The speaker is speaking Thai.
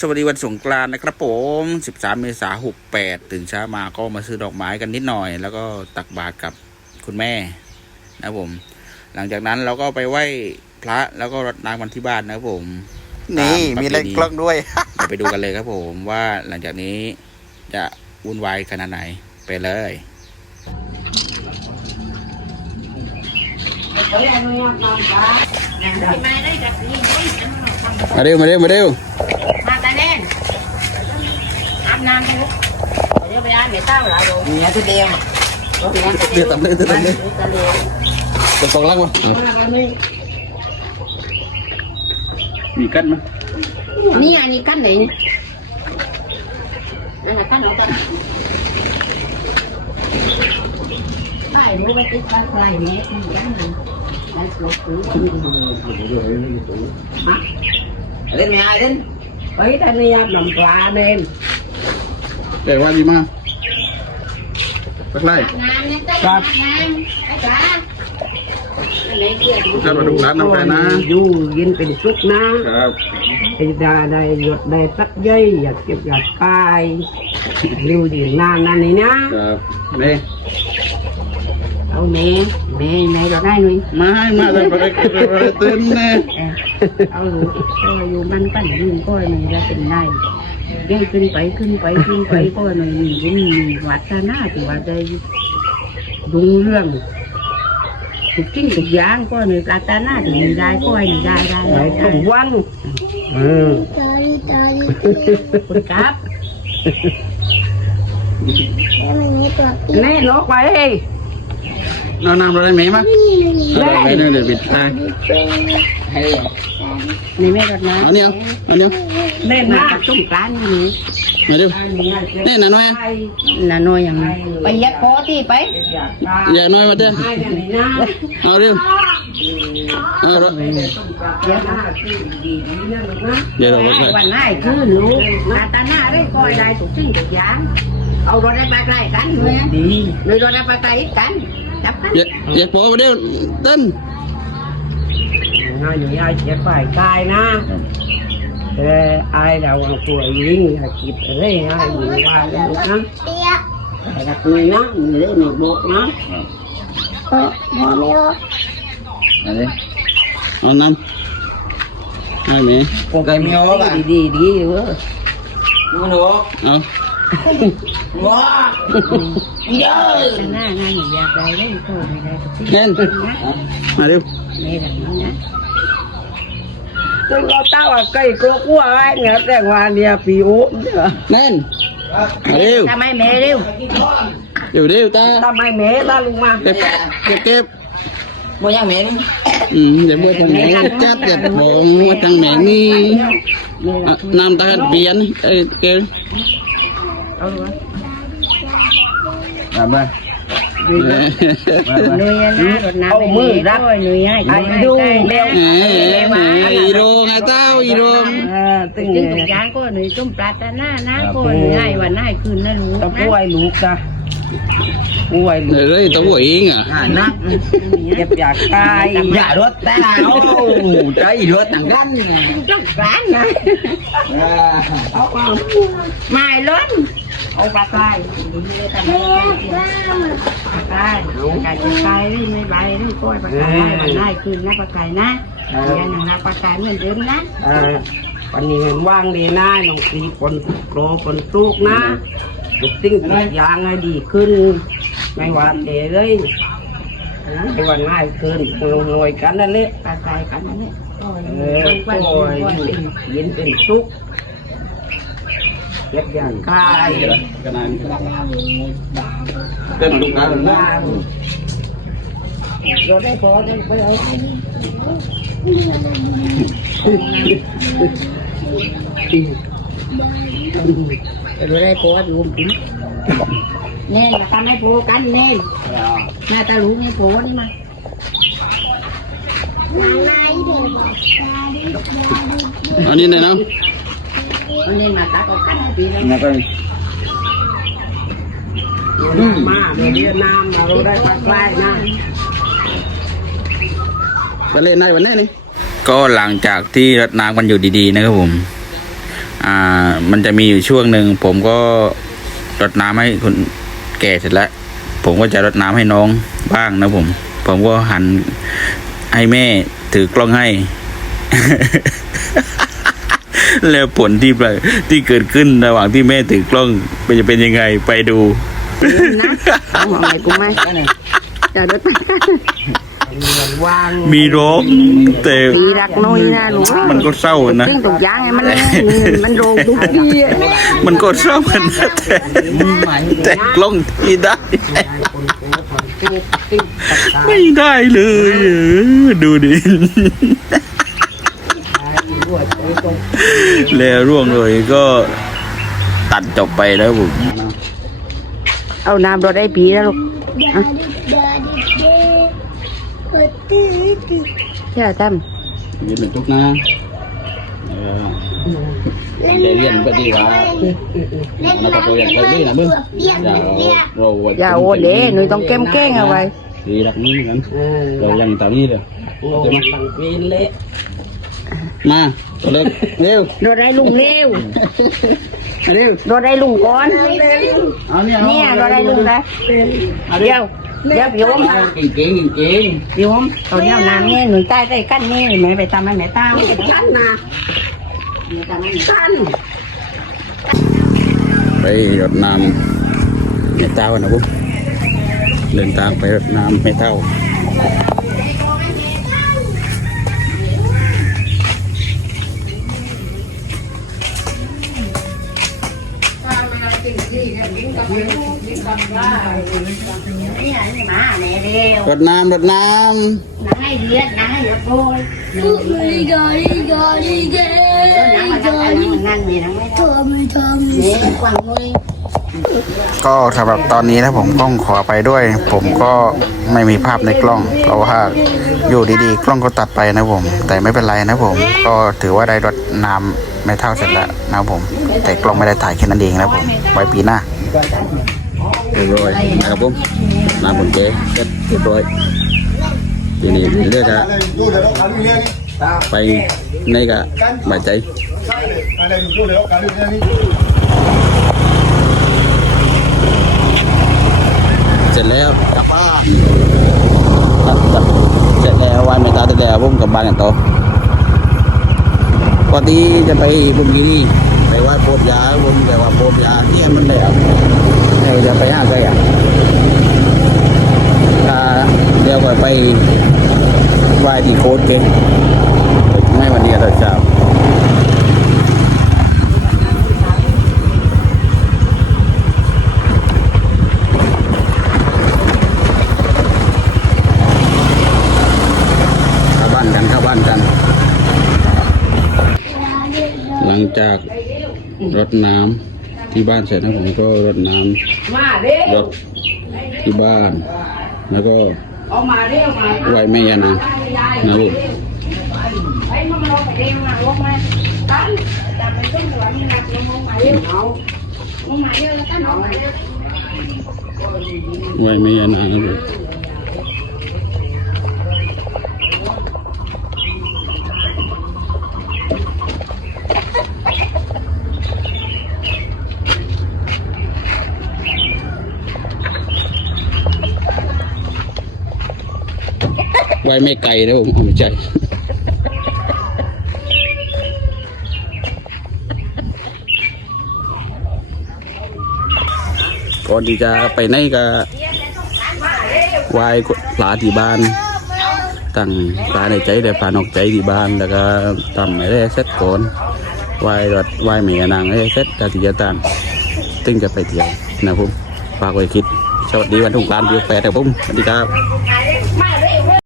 สวัสดีวันสงกรานต์นะครับผม 13 เมษายน68 ตื่นเช้ามาก็มาซื้อดอกไม้กันนิดหน่อย แล้วก็ตักบาตรกับคุณแม่นะครับผม หลังจากนั้นเราก็ไปไหว้พระแล้วก็รดน้ำกันที่บ้านนะครับผมนี่ตามีประเล่นพณีกล้องด้วย เดี๋ยวไปดูกันเลยครับผมว่าหลังจากนี้จะวุ่นวายขนาดไหนไปเลย มาเร็วมาเร็วมาเร็วมาตาแน่น อาบน้ำไปลูกเดี๋ยวไปอาบไม่เต้าหรอกลูกเนี่ยที่เดียวเดือดตับเลยเดือดตับเลยต แหละกั้นเอาตอนไม่รู้ว่าติดกั้นอะไรเนี่ยที่กั้นมันได้สวยสวยเล่นไม่อายเล่นเฮ้ยท่านนี่อาบน้ำปลาเน่นแต่ว่าดีมากสักไล่งานเนี่ยต้องงานไอ้จ๋าอันไหนเกลียดจะมาดูร้านน้ำแฟนะอยู่เย็นเป็นสุขนะครับไอ้ดาได้หยดได้สักย่อยอยากเก็บอยากกายริวดีนานนั่นนี่นะครับนี่เอาแม่แม่แม่เราได้หน่อยมาให้มาเลยไปเลยตื่นแน่เอาก็อยู่มันปั้นยืนก็หน่อยจะเป็นได้ เด้ขึ้นไปขึ้นไปขึ้นไปก็หน่อยมีบุญมีวัฒนาที่ว่าได้ดุงเรื่องทุกสิ่งทุกย่างก็หน่อยกาตาหน้าที่มีได้ก็ให้ได้ได้ได้ทุกวันอืมคุณครับแน่ลอกไปเอาน้ำอะไรไหมมั้ยได้เดี๋ยวปิดตาให้ นี่แม่ก็นะอันนี้อันนี้เล่นนะตุ้มกลานนี่มาดูนี่น่ะน้อยน่ะน้อยอย่างนั้นไปยัดคอที่ไปอย่าน้อยมาเด้อให้กันนี่นะเอาเร็วเอาเร็วเดี๋ยวนะดีดีนะลูกนะเดี๋ยวเราไปวันไหนคือลูกนาตาหน้าได้คอยได้ทุกสิ่งทุกอย่างเอารถได้ไปไกลกันเลยดีเลยรถได้ไปไกลกันจับกันอย่าอย่าปอมาเด้อเต้น ง่ายอยู่ง่ายเสียฝ่ายกายนะเออไอ้เราตัวยิงคิดอะไรง่ายอยู่ว่าลูกนะแต่ละคนนะมีเรื่องมีบอกนะอันนี้เอาน้ำให้แม่ผมเคยมีโอ้ป่ะดีดีดีเว้ยมึงหนูเอาว้าเยอะหน้าหน้าหนูอยากได้ได้ก็ไม่ได้ทุกทีเน่นมาเร็วไม่แบบนี้นะ จนก็เต้าอะไก่กลัวกลัวไอ้เนี่ยแต่ว่าเนี่ยปีโอ้เนี่ยเน่นมาเร็วทำไมแม่เร็วเร็วเร็วตาทำไมแม่ตาลุงมาเก็บเก็บเก็บโมยังเหม็นอืมเดี๋ยวเมื่อทางแหม่จัดเดี๋ยวบอกว่าทางแหม่นี่อะน้ำตาลเปลี่ยนเอ้ยเกลเอาวะมาบ้า หนุ่ยนะรถน้ำเอามือรับหนุ่ยให้ไอ้ดูเร็วแหมอีโรงไอ้เจ้าอีโรงตึงตึงงทุกยางก็หนุ่ยจุ่มปลาตาหน้าน้าก็หนุ่ยให้วันน้าคืนนะลูกต้องนะป่วยลูกจ้ะ ป่วยลูเดี๋ยวกเลยตัวเองอะอ่านะเจ็บอยากตายอย่ารถแต่โอ้ใจรถต่างกันจุ่มปลานะเอาเอาไม่ล้นเอาปลาตายปลาไก่ไก่จะไก่ไม่ใบไม่ก้อยปลาไก่วันง่ายคืนนะปลาไก่นะเดี๋ยวหนังนะปลาไก่เหมือนเดิมนะเออวันนี้เงินว่างดีนะน้องปีปนโกรปนตุกนะ ทุกสิ่งทุกอย่างให้ดีขึ้น ไม่ว่าเตะเลยนะไม่ว่าง่ายขึ้นลงหน่วยกันนั่นแหละปลาไก่กันนั่นแหละเออโอ้ยอยู่เย็นเป็นสุขเก็บอย่างกายขนาดเต้นลูกค้าเลยนะเราได้พอได้ไปเอาเราได้โพสรวมถึงเน่นมาทำให้โพกันเน่นหน้าตาลูกให้โพนี่มาอันนี้เลยนะมันเน่นมาตาก็กันปีนึงมาไปมาเวเวียดนามเราได้ปักไล่นะจะเล่นได้วันนี้นี่ก็หลังจากที่รดน้ำกันอยู่ดีๆนะครับผม อ่า มันจะมีอยู่ช่วงหนึ่งผมก็รดน้ำให้คนแก่เสร็จแล้ว ผมก็จะรดน้ำให้น้องบ้างนะผม ผมก็หันให้แม่ถือกล้องให้ แล้วผลที่ที่เกิดขึ้นระหว่างที่แม่ถือกล้องเป็นจะเป็นยังไงไปดูนะเอาอะไรกูไหมจะรถไปวา งมีร้องแต่ตีรักน้อยนะลูกมันก็เศร้านะซึ่งตกยางไงมันมันโรคทุกทีมันก็เศร้ากันนะแต่แต่กล้องที่ได้ ไม่ได้เลยเออดูดิแล้วร่วงเลยก็ตัดจบไปแล้วผม เอาน้ำรถได้ปีแล้วลูก อะอย่าทยืนเป็นทุกนะเรียนก็ดีว่าเราก็ตัวอย่างไรดีนะมึงอย่าเราำอย่าโอเดหนูต้องแก้มแกล้งเอาไว้ดีรักนี้กันเรายังตอนนี้เลยมาตัวเล็กเร็วรถได้ลุงเร็วเร็วรถได้ลุงก่อนเอาเนี่ยเนี่ยรถได้ลุงนะเดี๋ยวเดี๋ยวโยมเก่งเก่งเก่งโยมเอาเนี่ยน้ำเนี่ยหนูใต้ใต้กั้นนี่แม่ไปตามแม่ตามกั้นมากั้นไปรดน้ำไม่เต้านะปุ๊บเดินทางไปรดน้ำไม่เต้า liga, liga, นั่งมาทำอะไรนั่งนี่นั่งไม่ Tommy, Tommy. นี่กวางเลยำก็สำหรับตอนนี้นะผมกล้องขอไปด้วย ผมก็ไม่มีภาพในกล้อง เพราะว่าอยู่ดีๆ กล้องก็ตัดไปนะผม แต่ไม่เป็นไรนะผม ก็ถือว่าได้รดน้ำ ไม่เท่าเสร็จแล้วนะครับผม แต่กล้องไม่ได้ถ่ายแค่นั้นเองนะผม ไว้ปีหน้าเรียบร้อยนะครับผมมาบนเจ๊เรียบร้อยทีนี้เลือกอะไปในกะบาดใจเสร็จแล้วกลับบ้านครับจับเสร็จแล้ววันเมตาเสร็จแล้วผมกลับบ้านกันต่อ ปกติจะไปบุญกิรีไปไหว่าโพดยาบุญแต่ว่าโพดยาเนี่ยมันแล้วเดี๋ยวจะไปห้าใครอะถ้าเดี๋ยวไปไหว้ที่โคตรเก่งไม่วันนี้เราจะเข้าบ้านกันเข้าบ้านกัน หลังจากรดน้ำที่บ้านเสร็จนะผมก็รดน้ำมาเร็วรถที่บ้าน แล้วก็เอามาเร็วมาไหวแม่ยานางนะลูกไอ้มันลงไปเร็วนะลงมาตั้นจับไปต้นหัวมีนักลงมาเร็วเอาลงมาเร็วแล้วกันเอามาเร็วไหวแม่ยานางนะลูก ไหวไม่ไกลนะผมเอาใจก่อนที่จะไปไหนก็ไหว้พระที่บ้านตั้งพระในใจแต่พระนอกใจที่บ้านแล้วก็ทำอะไรเสร็จก่อนไหว้รถไหว้แม่นางให้เสร็จก็ที่จะตั้งตึงจะไปเที่ยวนะผมฝากไว้คิดสวัสดีวันทุ่งกรานต์เดียวแปดครับผมสวัสดีครับ